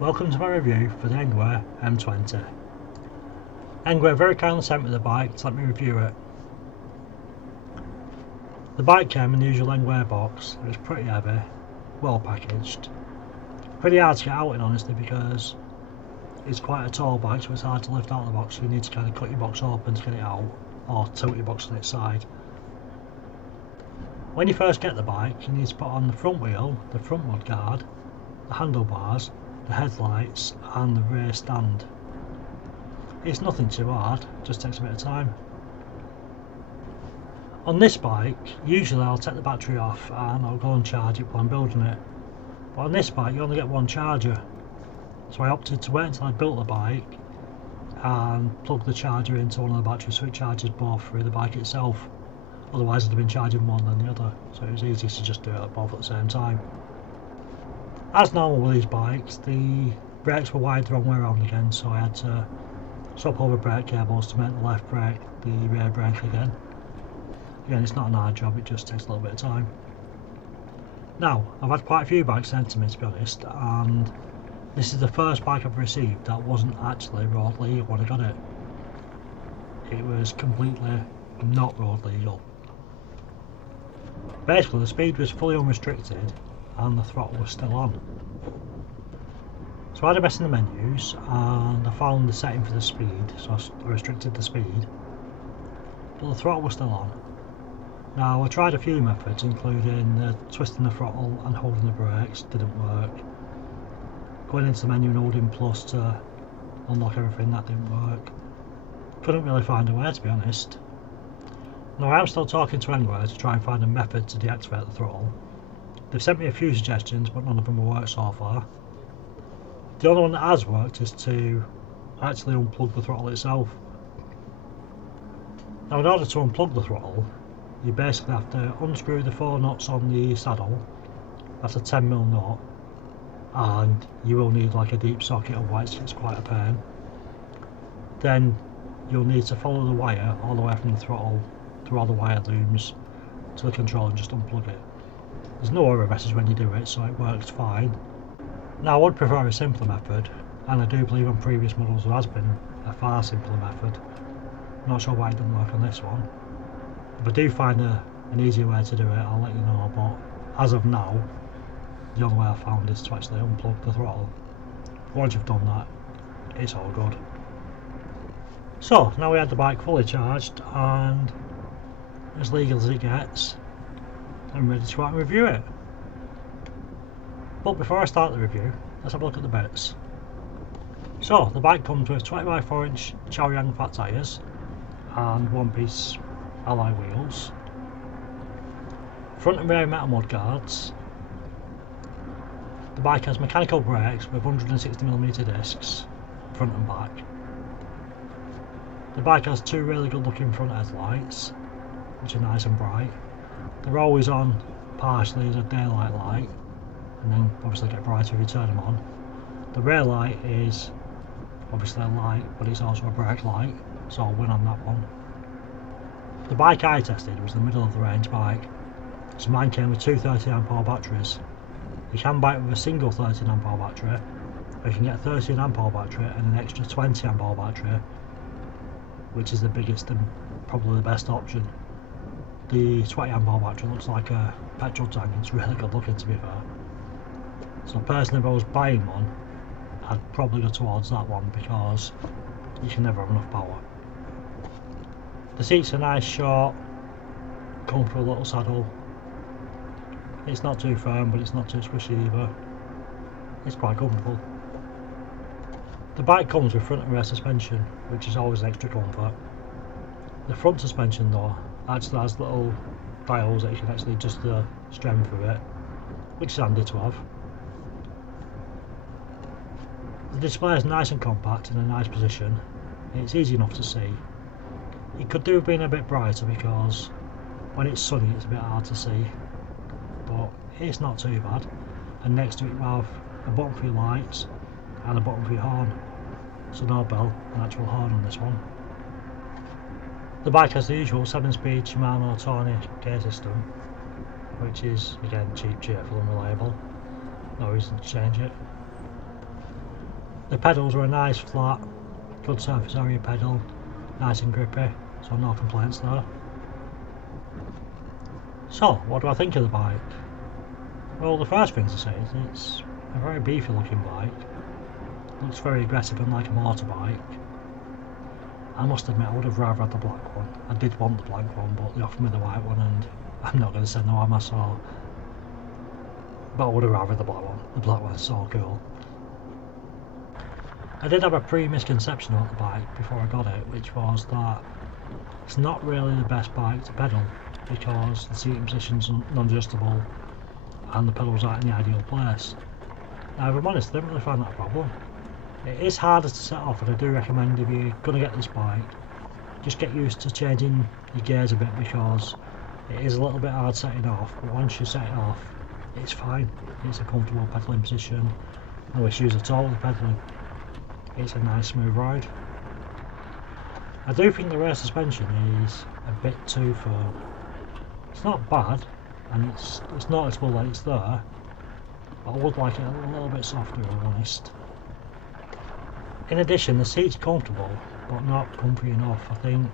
Welcome to my review for the Engwe M20. Engwe very kindly sent me the bike to let me review it. The bike came in the usual Engwe box. It was pretty heavy, well packaged. Pretty hard to get out in honesty because it's quite a tall bike, so it's hard to lift out of the box, so you need to kind of cut your box open to get it out, or tilt your box on its side. When you first get the bike, you need to put on the front wheel, the front mudguard, the handlebars, the headlights and the rear stand. It's nothing too hard, just takes a bit of time. On this bike, usually I'll take the battery off and I'll go and charge it while I'm building it. But on this bike you only get one charger, so I opted to wait until I built the bike and plug the charger into one of the batteries so it charges both through the bike itself. Otherwise I'd have been charging one than the other, so it was easy to just do it both at the same time. As normal with these bikes, the brakes were wired the wrong way around again, so I had to swap over brake cables to make the left brake the rear brake again. Again, it's not an hard job, it just takes a little bit of time. Now, I've had quite a few bikes sent to me to be honest, and this is the first bike I've received that wasn't actually road legal when I got it. It was completely not road legal. Basically, the speed was fully unrestricted and the throttle was still on. So I had a mess in the menus and I found the setting for the speed, so I restricted the speed, but the throttle was still on. Now I tried a few methods including twisting the throttle and holding the brakes, didn't work. Going into the menu and holding plus to unlock everything, that didn't work. Couldn't really find a way to be honest. Now I am still talking to Engwe to try and find a method to deactivate the throttle. They've sent me a few suggestions but none of them have worked so far. The only one that has worked is to actually unplug the throttle itself. Now in order to unplug the throttle, you basically have to unscrew the 4 nuts on the saddle. That's a 10mm nut, and you will need like a deep socket, otherwise it's quite a pain. Then you'll need to follow the wire all the way from the throttle through all the wire looms to the controller and just unplug it. There's no error message when you do it, so it works fine. Now I would prefer a simpler method, and I do believe on previous models there has been a far simpler method. Not sure why it doesn't work on this one. If I do find an easier way to do it, I'll let you know, but as of now, the only way I found is to actually unplug the throttle. Once you've done that, it's all good. So, now we had the bike fully charged and as legal as it gets, I'm ready to go out and review it. But before I start the review, let's have a look at the bits. So, the bike comes with 20x4 inch Chaoyang fat tyres and one piece alloy wheels, front and rear metal mudguards. The bike has mechanical brakes with 160mm discs, front and back. The bike has 2 really good looking front headlights, which are nice and bright. They're always on partially as a daylight light, and then obviously get brighter if you turn them on. The rear light is obviously a light, but it's also a brake light, so I'll win on that one. The bike I tested was the middle of the range bike, so mine came with 2 13Ah batteries. You can buy it with a single 13Ah battery, or you can get a 13Ah battery and an extra 20Ah battery, which is the biggest and probably the best option. The 20Ah battery looks like a petrol tank, it's really good looking to be fair. So personally, if I was buying one, I'd probably go towards that one because you can never have enough power. The seats are nice, short, comfortable little saddle. It's not too firm but it's not too squishy either. It's quite comfortable. The bike comes with front and rear suspension, which is always an extra comfort. The front suspension though actually has little dials that you can actually adjust the strength of it, which is handy to have. The display is nice and compact in a nice position. It's easy enough to see. It could do with being a bit brighter because when it's sunny it's a bit hard to see, but it's not too bad. And next to it we have a button for your lights and a button for your horn. So no bell, an actual horn on this one. The bike has the usual 7-speed Shimano Tony gear system, which is again cheap, cheerful and reliable. No reason to change it. The pedals were a nice flat, good surface area pedal, nice and grippy, so no complaints there. So, what do I think of the bike? Well, the first thing to say is it's a very beefy looking bike. Looks very aggressive and like a motorbike. I must admit I would have rather had the black one. I did want the black one, but they offered me the white one and I'm not going to say no, am I? So, but I would have rather the black one. The black one's so cool. I did have a pre-misconception about the bike before I got it, which was that it's not really the best bike to pedal because the seating position's non-adjustable and the pedals aren't in the ideal place. Now, if I'm honest, I didn't really find that a problem. It is harder to set off, and I do recommend if you're going to get this bike, just get used to changing your gears a bit because it is a little bit hard setting off, but once you set it off, it's fine. It's a comfortable pedalling position, no issues at all with pedalling. It's a nice smooth ride. I do think the rear suspension is a bit too firm. It's not bad, and it's noticeable that it's there, but I would like it a little bit softer, if I'm honest. In addition, the seat's comfortable, but not comfy enough. I think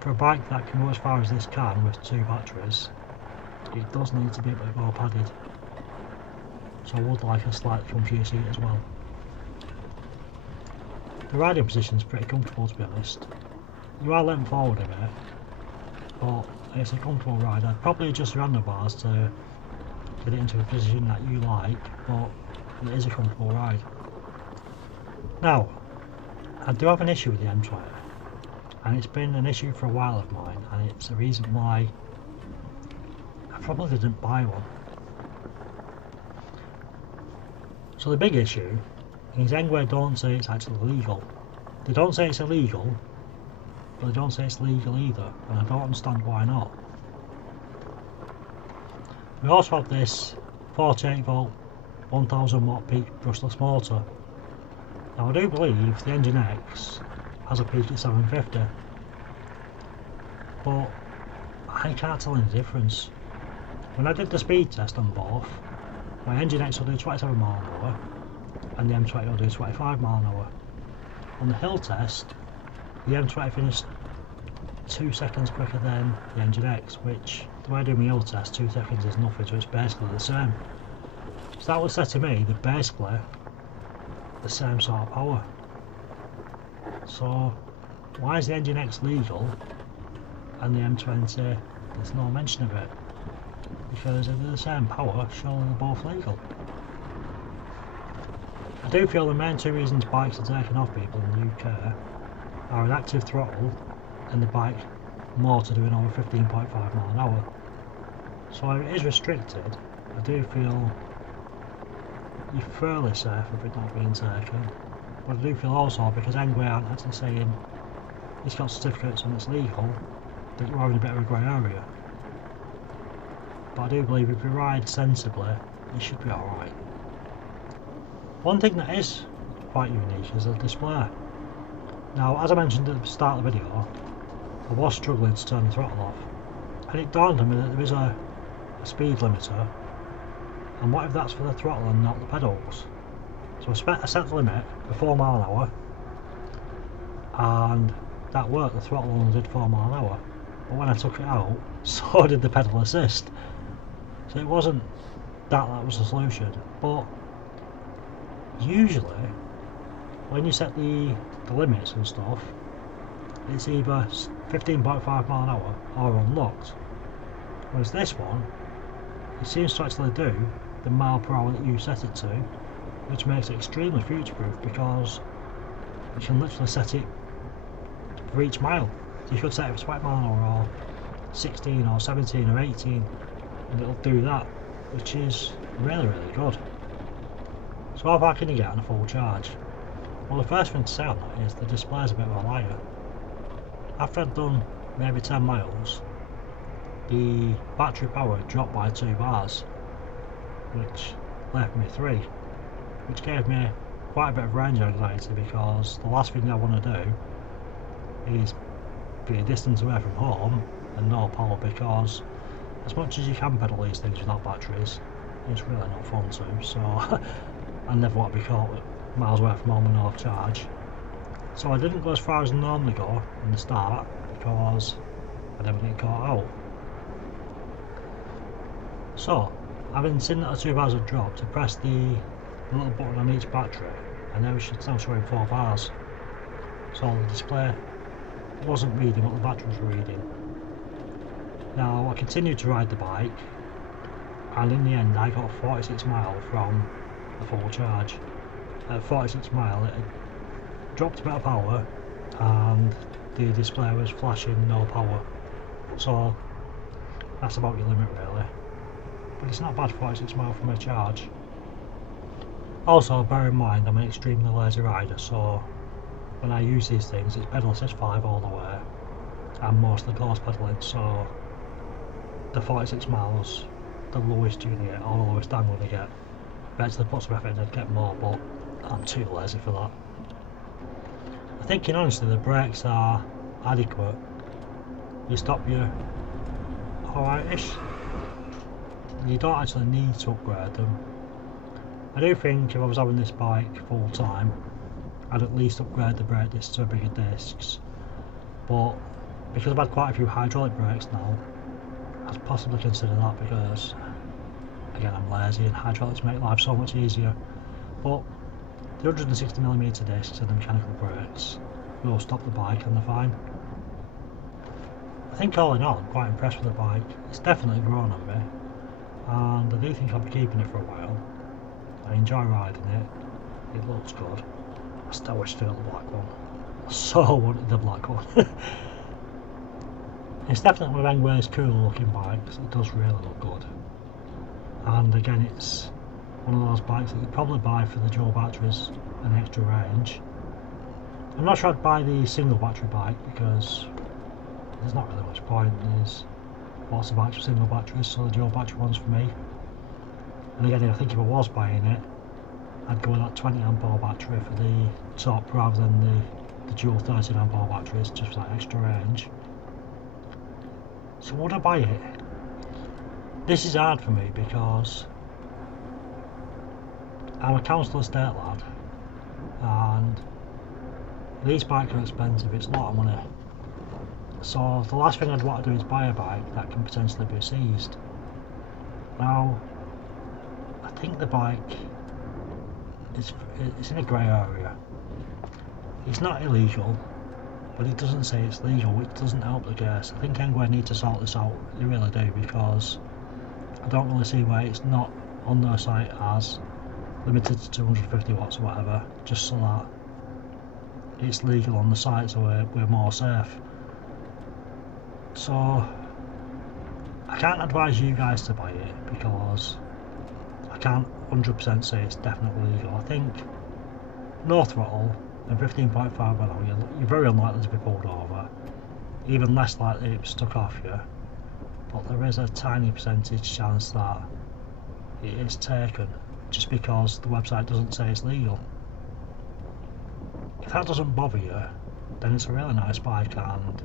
for a bike that can go as far as this can with 2 batteries, it does need to be a bit more padded. So I would like a slightly comfier seat as well. The riding position's pretty comfortable, to be honest. You are leaning forward a bit, but it's a comfortable ride. I'd probably adjust your handlebars to get it into a position that you like, but it is a comfortable ride. Now, I do have an issue with the M20, and it's been an issue for a while of mine, and it's a reason why I probably didn't buy one. So the big issue is Engwe don't say it's actually legal. They don't say it's illegal, but they don't say it's legal either, and I don't understand why not. We also have this 48 volt 1000 watt peak brushless motor. Now I do believe the Engine X has a peak at 750, but I can't tell any difference. When I did the speed test on both, my Engine X will do 27 mph and the M20 will do 25 mph. On the hill test, the M20 finished 2 seconds quicker than the Engine X, which the way I do my hill test, 2 seconds is nothing, so it's basically the same. So that would say to me they're basically the same sort of power. So why is the Engine X legal and the M20 there's no mention of it? Because if they're the same power, surely they're both legal. I do feel the main 2 reasons bikes are taken off people in the UK are an active throttle and the bike motor doing over 15.5 mph. So if it is restricted, I do feel you're fairly safe with it not being taken. But I do feel also, because Engwe aren't actually saying it's got certificates and it's legal, that you're having a bit of a grey area. But I do believe if you ride sensibly, it should be alright. One thing that is quite unique is the display. Now, as I mentioned at the start of the video, I was struggling to turn the throttle off, and it dawned on me that there is a speed limiter, and what if that's for the throttle and not the pedals? So I set the limit for 4 mph, and that worked. The throttle only did 4 mph, but when I took it out, so did the pedal assist. So it wasn't that was the solution, but usually when you set the limits and stuff, it's either 15.5 mph or unlocked. Whereas this one, it seems to actually do the mile per hour that you set it to, which makes it extremely future-proof because you can literally set it for each mile. So you could set it for 20 mph or 16 or 17 or 18 and it'll do that, which is really good. So how far can you get on a full charge? Well, the first thing to say on that is the display is a bit of a liar. After I'd done maybe 10 miles, the battery power dropped by 2 bars, which left me 3, which gave me quite a bit of range anxiety because the last thing I want to do is be a distance away from home and no power, because as much as you can pedal these things without batteries, it's really not fun to, so I never want to be caught miles away from home and no charge. So I didn't go as far as I normally go in the start because I didn't get caught out. So, having seen that the 2 bars had dropped, I pressed the little button on each battery and now it's now showing 4 bars. So the display wasn't reading what the battery was reading. Now I continued to ride the bike and in the end I got 46 miles from a full charge. At 46 miles it had dropped a bit of power and the display was flashing no power. So that's about your limit really. But it's not bad for 46 miles from a charge. Also bear in mind I'm an extremely lazy rider, so when I use these things it's pedal assist 5 all the way and mostly close pedaling, so the 46 miles, the lowest you're going to get, or the lowest I'm going to get. If I actually put some effort in I'd get more, but I'm too lazy for that. I think honestly the brakes are adequate. You stop you alright-ish. You don't actually need to upgrade them. I do think if I was having this bike full time I'd at least upgrade the brake discs to bigger discs, but because I've had quite a few hydraulic brakes now I'd possibly consider that because again I'm lazy and hydraulics make life so much easier. But the 160mm discs and the mechanical brakes will stop the bike and they're fine. I think all in all I'm quite impressed with the bike. It's definitely grown on me and I do think I'll be keeping it for a while. I enjoy riding it, it looks good. I still wish I got the black one. I so wanted the black one. It's definitely one of Engwe's cool looking bikes, it does really look good. And again it's one of those bikes that you'd probably buy for the dual batteries and extra range. I'm not sure I'd buy the single battery bike because there's not really much point. There's lots of bikes with single batteries, so the dual battery one's for me. And again, I think if I was buying it, I'd go with that 20Ah battery for the top rather than the dual 13Ah batteries, just for that extra range. So would I buy it? This is hard for me because I'm a council estate lad and these bikes are expensive, it's a lot of money. So the last thing I'd want to do is buy a bike that can potentially be seized. Now, I think the bike it's in a grey area. It's not illegal, but it doesn't say it's legal, which doesn't help the case. I think Engwe need to sort this out, they really do, because I don't really see why it's not on their site as limited to 250 watts or whatever, just so that it's legal on the site so we're more safe. So I can't advise you guys to buy it because I can't 100% say it's definitely legal. I think no throttle and 15.5 an hour, you're very unlikely to be pulled over, even less likely to be stuck off you, but there is a tiny percentage chance that it is taken just because the website doesn't say it's legal. If that doesn't bother you, then it's a really nice bike and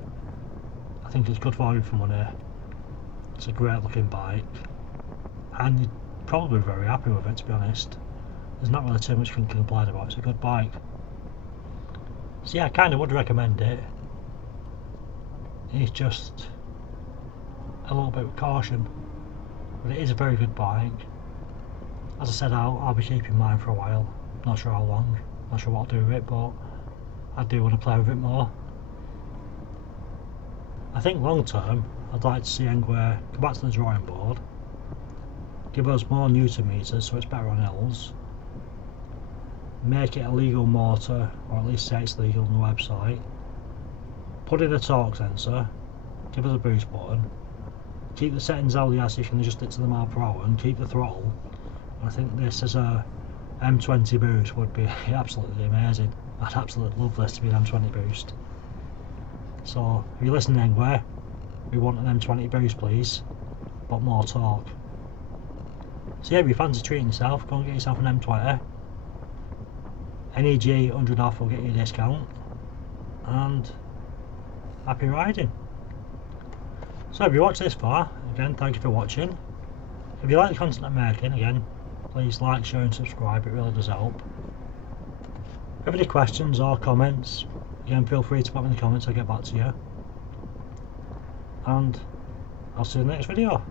I think it's good value for money. It's a great looking bike and you'd probably be very happy with it, to be honest. There's not really too much you can complain about, it's a good bike. So yeah, I kind of would recommend it. It's just a little bit of caution, but it is a very good bike. As I said, I'll be keeping mine for a while, not sure how long, not sure what I'll do with it, but I do want to play with it more. I think long term I'd like to see Engwe go back to the drawing board, give us more Newton meters so it's better on hills, make it a legal motor, or at least say it's legal on the website, put in a torque sensor, give us a boost button, keep the settings LDS so you can adjust it to the mile per hour, and keep the throttle. I think this as a M20 boost would be absolutely amazing. I'd absolutely love this to be an M20 boost. So if you're listening Engwe, we want an M20 boost please, but more torque. So yeah, if you fancy treating yourself, go and get yourself an M20. NEG 100 off will get you a discount, and happy riding. So if you watched this far, again thank you for watching. If you like the content I'm making, again please like, share and subscribe, it really does help. If you have any questions or comments, again feel free to put them in the comments, I'll get back to you. And I'll see you in the next video.